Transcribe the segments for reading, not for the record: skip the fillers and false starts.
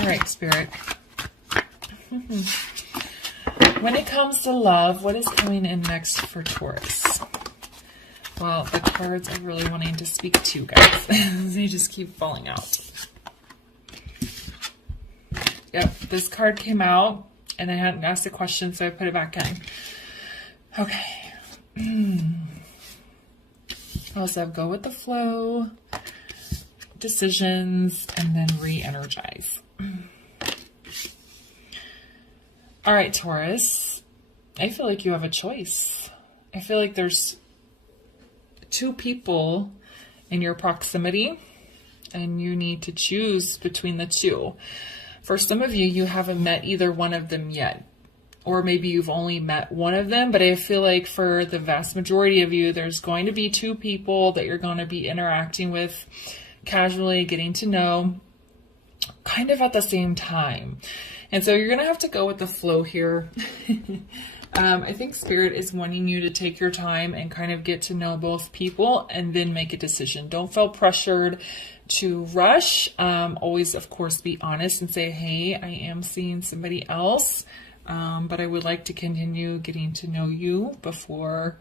All right, Spirit. When it comes to love, what is coming in next for Taurus? Well, the cards are really wanting to speak to you guys. They just keep falling out. Yep, this card came out, and I hadn't asked a question, so I put it back in. Okay. Also, go with the flow, decisions, and then re-energize. All right, Taurus. I feel like you have a choice. I feel like there's two people in your proximity, and you need to choose between the two. For some of you, you haven't met either one of them yet. Or maybe you've only met one of them, but I feel like for the vast majority of you, there's going to be two people that you're going to be interacting with casually, getting to know, kind of at the same time. And so you're going to have to go with the flow here. I think Spirit is wanting you to take your time and kind of get to know both people and then make a decision. Don't feel pressured to rush. Always, of course, be honest and say, hey, I am seeing somebody else. But I would like to continue getting to know you before,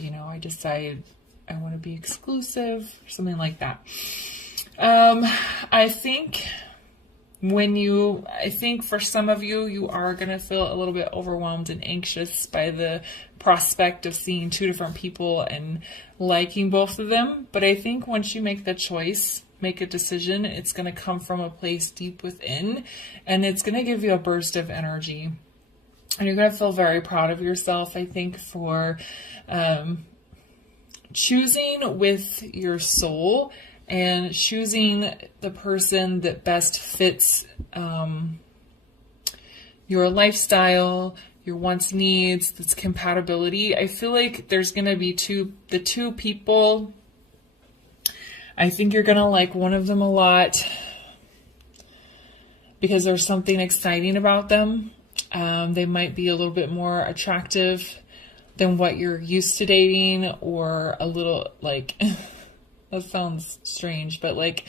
I decide I want to be exclusive or something like that. I think for some of you, you are going to feel a little bit overwhelmed and anxious by the prospect of seeing two different people and liking both of them. But I think once you make the choice, make a decision, it's going to come from a place deep within, and it's going to give you a burst of energy. And you're going to feel very proud of yourself, I think, for choosing with your soul and choosing the person that best fits your lifestyle, your wants, needs, this compatibility. I feel like there's going to be the two people. I think you're going to like one of them a lot because there's something exciting about them. They might be a little bit more attractive than what you're used to dating, or a little like, that sounds strange, but like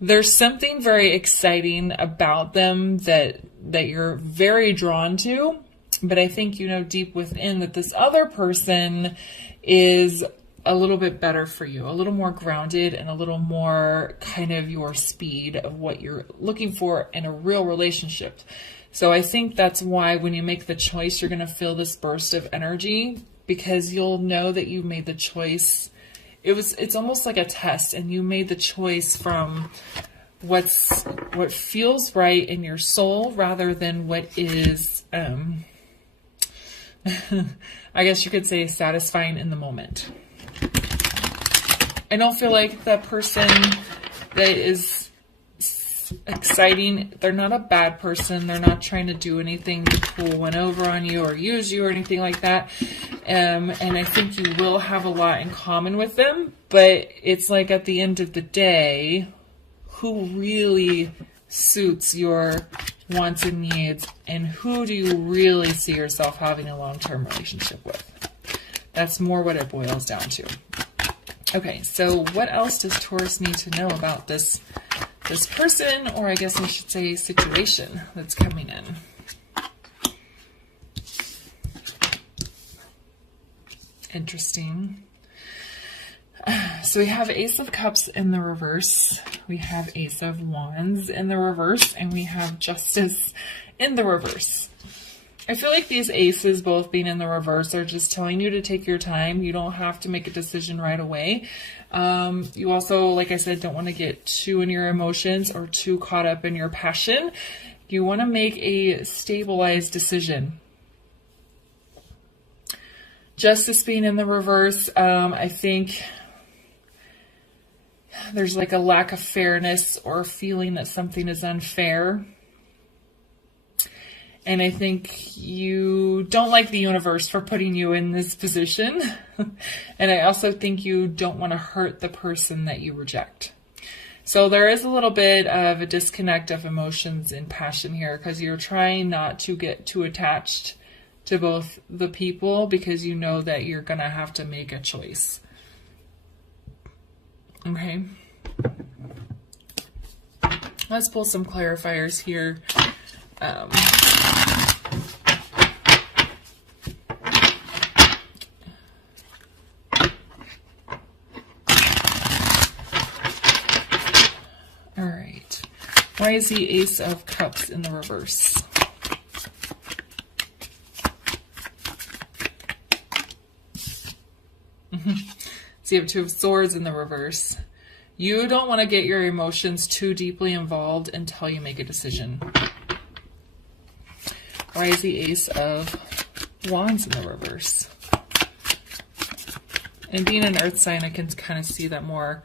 there's something very exciting about them that you're very drawn to. But I think deep within that this other person is a little bit better for you, a little more grounded and a little more kind of your speed of what you're looking for in a real relationship. So I think that's why when you make the choice, you're going to feel this burst of energy, because you'll know that you made the choice. It's almost like a test, and you made the choice from what feels right in your soul rather than what is, I guess you could say, satisfying in the moment. I don't feel like that person that is exciting, they're not a bad person. They're not trying to do anything to pull one over on you or use you or anything like that. And I think you will have a lot in common with them, but it's like at the end of the day, who really suits your wants and needs, and who do you really see yourself having a long-term relationship with? That's more what it boils down to. Okay, so what else does Taurus need to know about this person, or I guess I should say situation that's coming in? Interesting. So we have Ace of Cups in the reverse. We have Ace of Wands in the reverse, and we have Justice in the reverse. I feel like these aces both being in the reverse are just telling you to take your time. You don't have to make a decision right away. You also, like I said, don't want to get too in your emotions or too caught up in your passion. You want to make a stabilized decision. Justice being in the reverse, I think there's like a lack of fairness or a feeling that something is unfair. And I think you don't like the universe for putting you in this position. And I also think you don't want to hurt the person that you reject. So there is a little bit of a disconnect of emotions and passion here, because you're trying not to get too attached to both the people, because you know that you're going to have to make a choice. Okay. Let's pull some clarifiers here. All right. Why is the Ace of Cups in the reverse? So you have Two of Swords in the reverse. You don't want to get your emotions too deeply involved until you make a decision. Why is the Ace of Wands in the reverse? And being an earth sign, I can kind of see that more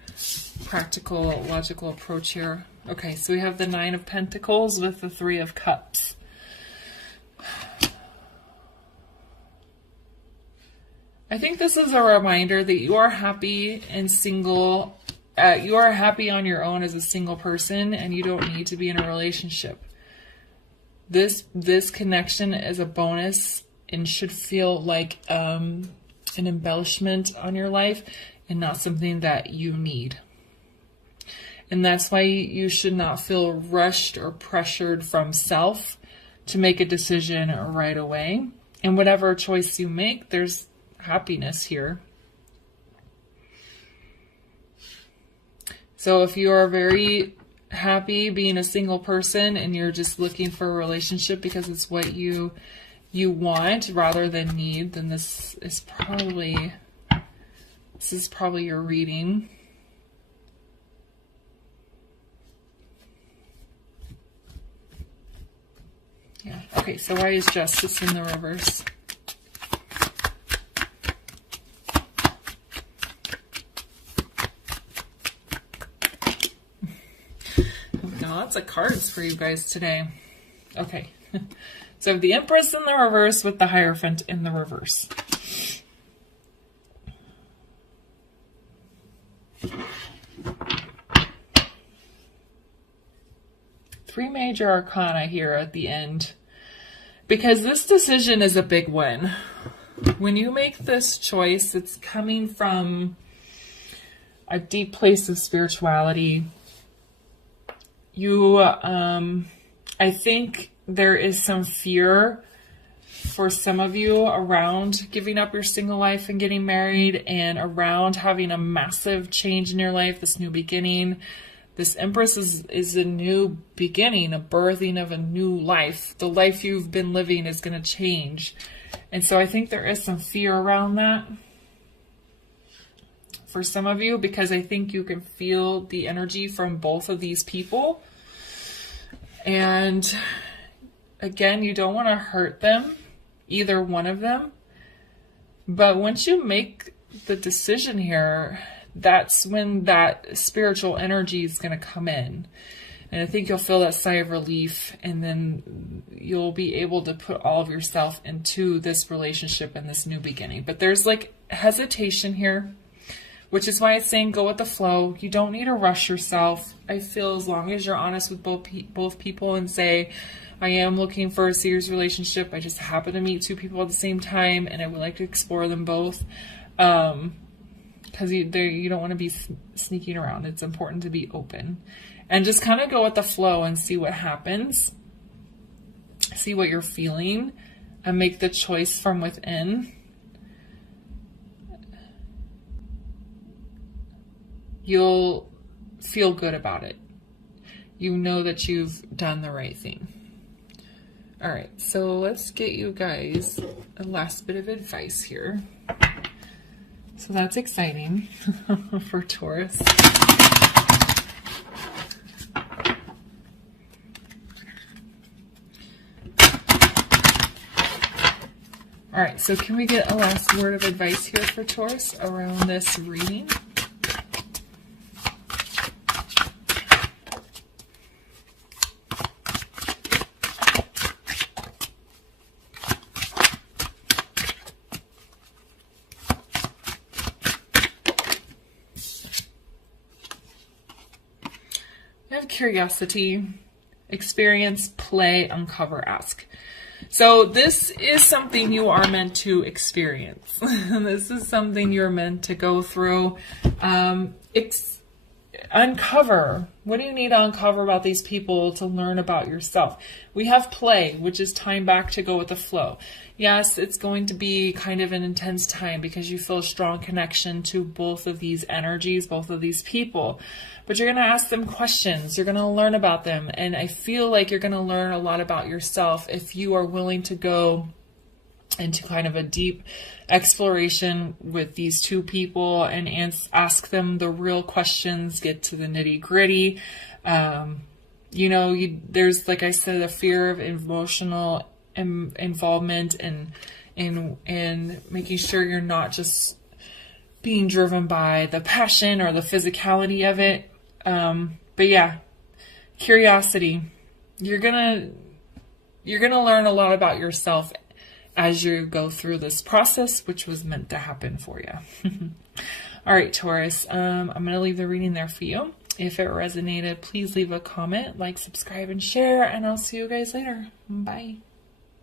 practical, logical approach here. Okay, so we have the Nine of Pentacles with the Three of Cups. I think this is a reminder that you are happy and single. You are happy on your own as a single person, and you don't need to be in a relationship. This connection is a bonus and should feel like an embellishment on your life and not something that you need. And that's why you should not feel rushed or pressured from self to make a decision right away. And whatever choice you make, there's happiness here. So if you are very happy being a single person and you're just looking for a relationship because it's what you want rather than need, then this is probably your reading. Yeah. Okay, so why is Justice in the reverse? Lots of cards for you guys today. Okay. So I have the Empress in the reverse with the Hierophant in the reverse. Three major arcana here at the end. Because this decision is a big one. When you make this choice, it's coming from a deep place of spirituality. I think there is some fear for some of you around giving up your single life and getting married, and around having a massive change in your life, this new beginning. This Empress is a new beginning, a birthing of a new life. The life you've been living is going to change. And so I think there is some fear around that for some of you, because I think you can feel the energy from both of these people. And again, you don't want to hurt them, either one of them. But once you make the decision here, that's when that spiritual energy is going to come in. And I think you'll feel that sigh of relief, and then you'll be able to put all of yourself into this relationship and this new beginning. But there's like hesitation here, which is why it's saying go with the flow. You don't need to rush yourself. I feel as long as you're honest with both people and say, I am looking for a serious relationship. I just happen to meet two people at the same time, and I would like to explore them both. Because you don't want to be sneaking around. It's important to be open. And just kind of go with the flow and see what happens. See what you're feeling and make the choice from within. You'll feel good about it. You know that you've done the right thing. All right, so let's get you guys a last bit of advice here. So that's exciting for Taurus. All right, so can we get a last word of advice here for Taurus around this reading? I have curiosity, experience, play, uncover, ask. So this is something you are meant to experience. This is something you're meant to go through. uncover. What do you need to uncover about these people to learn about yourself? We have play, which is time back to go with the flow. Yes, it's going to be kind of an intense time because you feel a strong connection to both of these energies, both of these people. But you're going to ask them questions. You're going to learn about them. And I feel like you're going to learn a lot about yourself if you are willing to go into kind of a deep exploration with these two people and ask them the real questions, get to the nitty gritty. There's, like I said, a fear of emotional involvement and making sure you're not just being driven by the passion or the physicality of it. But yeah, curiosity. You're gonna learn a lot about yourself as you go through this process, which was meant to happen for you. All right, Taurus, I'm going to leave the reading there for you. If it resonated, please leave a comment, like, subscribe, and share, and I'll see you guys later. Bye.